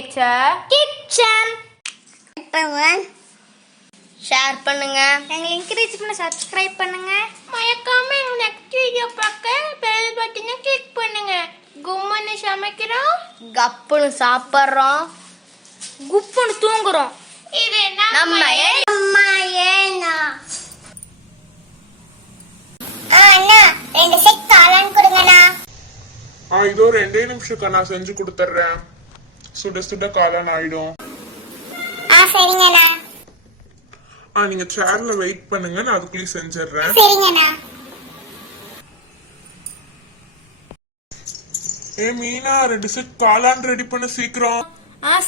Nature kitchen. Share பண்ணுங்க, எங்களை encourage பண்ண சப்ஸ்கிரைப் பண்ணுங்க. மறக்காம நெக்ஸ்ட் வீடியோ பார்க்க பெல் பட்டனை கிளிக் பண்ணுங்க. கும்முன்னு சமைக்கிறோம், கப்புன்னு சாப்பிடுறோம், குப்புன்னு தூங்குறோம். இது நம்ம ஏனா. அண்ணா 2 செட் காளான் கொடுங்கண்ணா. இதோ 2 நிமிஷம் நான் செஞ்சு கொடுத்துறேன். சுட சுட காளான் ஆயிடும். சரிங்கண்ணா. நீங்க சேர்ல வெயிட் பண்ணுங்க, நான் அதுக்குள்ளே செஞ்சிடுறேன். சரிங்கண்ணா. மீனா 2 செட் காளான் ரெடி பண்ண சீக்கிரம்.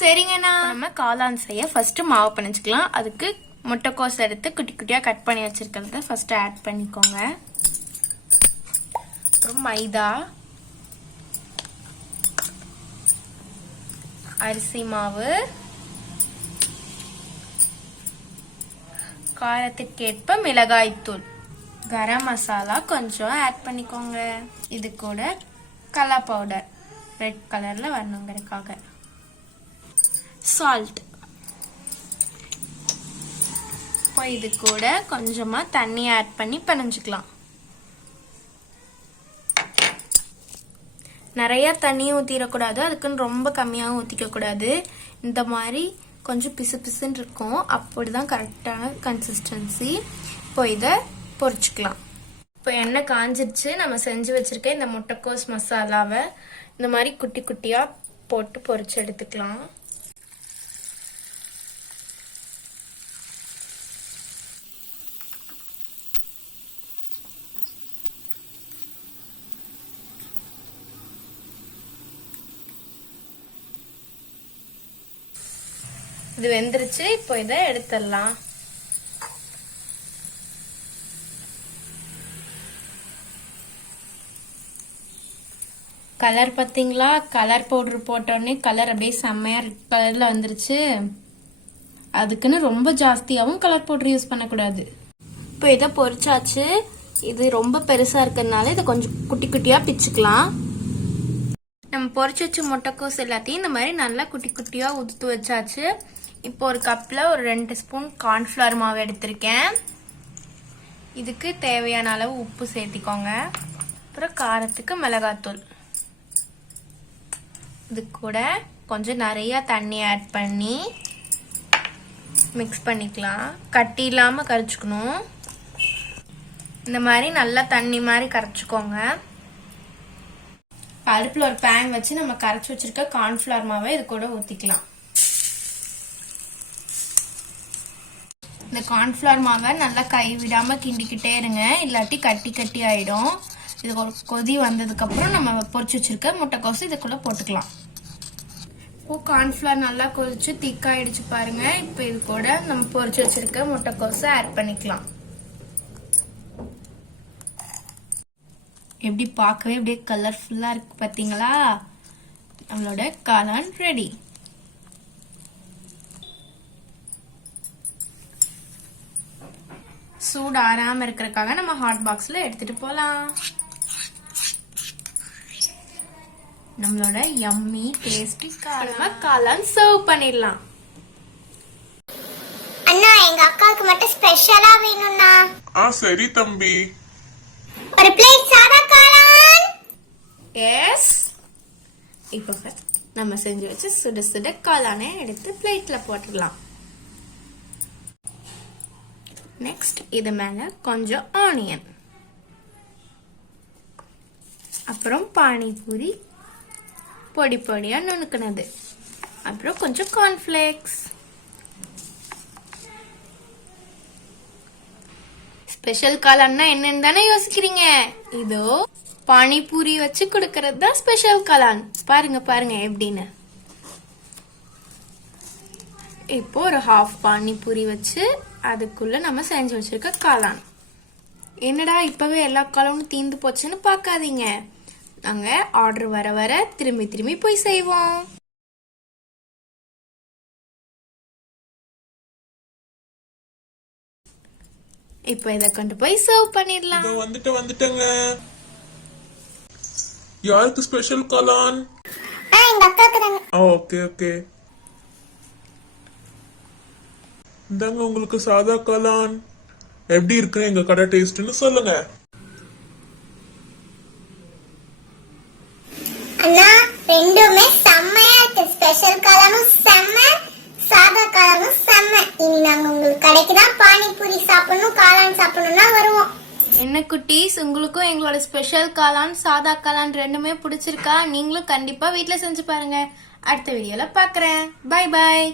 சரிங்கண்ணா. நம்ம காளான் செய்ய ஃபர்ஸ்ட் மாவு பிணைச்சுக்கலாம். அதுக்கு முட்டைக்கோஸ் எடுத்து குட்டி குட்டியா கட் பண்ணி வச்சிருக்கிறத ஃபர்ஸ்ட் ஆட் பண்ணிக்கோங்க. அப்புறம் மைதா, அரிசி மாவு, காரத்துக்கேற்ப மிளகாய்த்தூள், கரம் மசாலா கொஞ்சம் ஆட் பண்ணிக்கோங்க. இது கூட கலர் பவுடர் ரெட் கலர்ல வரணுங்கிறதுக்காக, சால்ட். இப்போ இது கூட கொஞ்சமா தண்ணி ஆட் பண்ணி பிணைஞ்சுக்கலாம். நிறைய தண்ணியும் ஊற்றிடக்கூடாது, அதுக்குன்னு ரொம்ப கம்மியாகவும் ஊற்றிக்க கூடாது. இந்த மாதிரி கொஞ்சம் பிசு பிசுன்னு இருக்கும், அப்படிதான் கரெக்டான கன்சிஸ்டன்சி. இப்போ இதை பொரிச்சுக்கலாம். இப்போ எண்ணெய் காஞ்சிருச்சு. நம்ம செஞ்சு வச்சிருக்க இந்த முட்டைக்கோஸ் மசாலாவை இந்த மாதிரி குட்டி குட்டியா போட்டு பொரிச்சு எடுத்துக்கலாம். இது வெந்துருச்சு. இப்போ இதை எடுத்துடலாம். கலர் பாத்தீங்களா? கலர் பவுடர் போட்டோடனே கலர் அப்படியே செம்மையா ரெட் கலர்ல வந்துருச்சு. அதுக்குன்னு ரொம்ப ஜாஸ்தியாவும் கலர் பவுடர் யூஸ் பண்ணக்கூடாது. இப்போ இதை பொரிச்சாச்சு. இது ரொம்ப பெருசா இருக்கிறதுனால இதை கொஞ்சம் குட்டி குட்டியா பிச்சுக்கலாம். நம்ம பொரிச்சு வச்ச முட்டைக்கோஸ் எல்லாத்தையும் இந்த மாதிரி நல்லா குட்டி குட்டியா உதுத்து வச்சாச்சு. இப்போ ஒரு கப்ல ஒரு 2 ஸ்பூன் கார்ன்ஃபிளவர் மாவு எடுத்திருக்கேன். இதுக்கு தேவையான அளவு உப்பு சேர்த்திக்கோங்க. அப்புறம் காரத்துக்கு மிளகாத்தூள். இது கூட கொஞ்சம் நிறைய தண்ணி ஆட் பண்ணி மிக்ஸ் பண்ணிக்கலாம். கட்டி இல்லாம கரைச்சுக்கணும். இந்த மாதிரி நல்லா தண்ணி மாதிரி கரைச்சுக்கோங்க. அடுப்புல ஒரு பேன் வச்சு நம்ம கரைச்சி வச்சிருக்க கார்ன்ஃபிளவர் மாவை இது கூட ஊத்திக்கலாம். இந்த கார்ன்ஃபிளவர் மாவை நல்லா கை விடாம கிண்டிக்கிட்டே இருங்க, இல்லாட்டி கட்டி கட்டி ஆயிடும். இது ஒரு கொதி வந்ததுக்கு அப்புறம் நம்ம பொரிச்சு வச்சிருக்க முட்டைக்கோசு இதுக்குள்ள போட்டுக்கலாம். இப்போ கார்ன்ஃபிளவர் நல்லா கொதிச்சு திக்காயிடுச்சு பாருங்க. இப்போ இது கூட நம்ம பொரிச்சு வச்சிருக்க முட்டைக்கோசு ஆட் பண்ணிக்கலாம். எப்படி பார்க்கவே அப்படியே கலர்ஃபுல்லா இருக்கு பாத்தீங்களா? நம்மளோட காளான் ரெடி. சூடு ஆறாம இருக்கிறதுக்காக நம்ம ஹாட் பாக்ஸ்ல எடுத்துட்டு போலாம். நம்மளோட யம்மி டேஸ்டி காளான் சர்வ் பண்ணிடலாம். அண்ணா எங்க அக்காவுக்கு மட்டும் ஸ்பெஷலா வேணும்னா. சரி தம்பி. ஒரு பிளேட் சாதா காளான். எஸ். இப்போ நம்ம செஞ்சு வச்சு சுட சுட காளானை எடுத்து பிளேட்ல போட்டுடலாம். நெக்ஸ்ட் இது மேல கொஞ்சம் ஆனியன், அப்புறம் பானிபூரி பொடி பொடியா நுணுக்குனது, அப்புறம் கொஞ்சம் கார்ன்ஃபிளேக்ஸ். ஸ்பெஷல் காளான்னா என்னன்னு தானே யோசிக்கிறீங்க? இதோ பானிபூரி வச்சு கொடுக்கறது தான் ஸ்பெஷல் காளான். பாருங்க பாருங்க எப்படின்னு. இப்போ ஒரு ஹாஃப் பானிபூரி வச்சு அதுக்குள்ள நம்ம செஞ்சு வச்சிருக்க காளான். என்னடா இப்பவே எல்லா காளானும் தீந்து போச்சுன்னு பாக்காதீங்க. நாங்க ஆர்டர் வர வர திரும்பி திரும்பி போய் செய்வோம். இப்போ இத கொண்டு போய் சர்வ் பண்ணிடலாம். வந்துட்டேங்க. யாருக்கு ஸ்பெஷல் காளான்? எங்க அக்காக்கு தான். Okay okay. இந்தாங்க உங்களுக்கு சாதா காளான். எப்படி இருக்கு எங்க கடை டேஸ்ட்னு சொல்லுங்க. அண்ணா ரெண்டுமே செம்மையா இருக்கு. ஸ்பெஷல் காளானும் செம்ம, சாதா காளானும் செம்ம. இனி நாங்க உங்களுக்கு கடைக்கு தான் பானிபூரி சாப்பிடணும், காளான் சாப்பிடணும்னா வருவோம். என்ன குட்டீஸ், உங்களுக்கும் எங்களோட ஸ்பெஷல் காளான் சாதா காளான் ரெண்டுமே பிடிச்சிருக்கா? நீங்களும் கண்டிப்பா வீட்ல செஞ்சு பாருங்க. அடுத்த வீடியோல பாக்குறேன். Bye bye.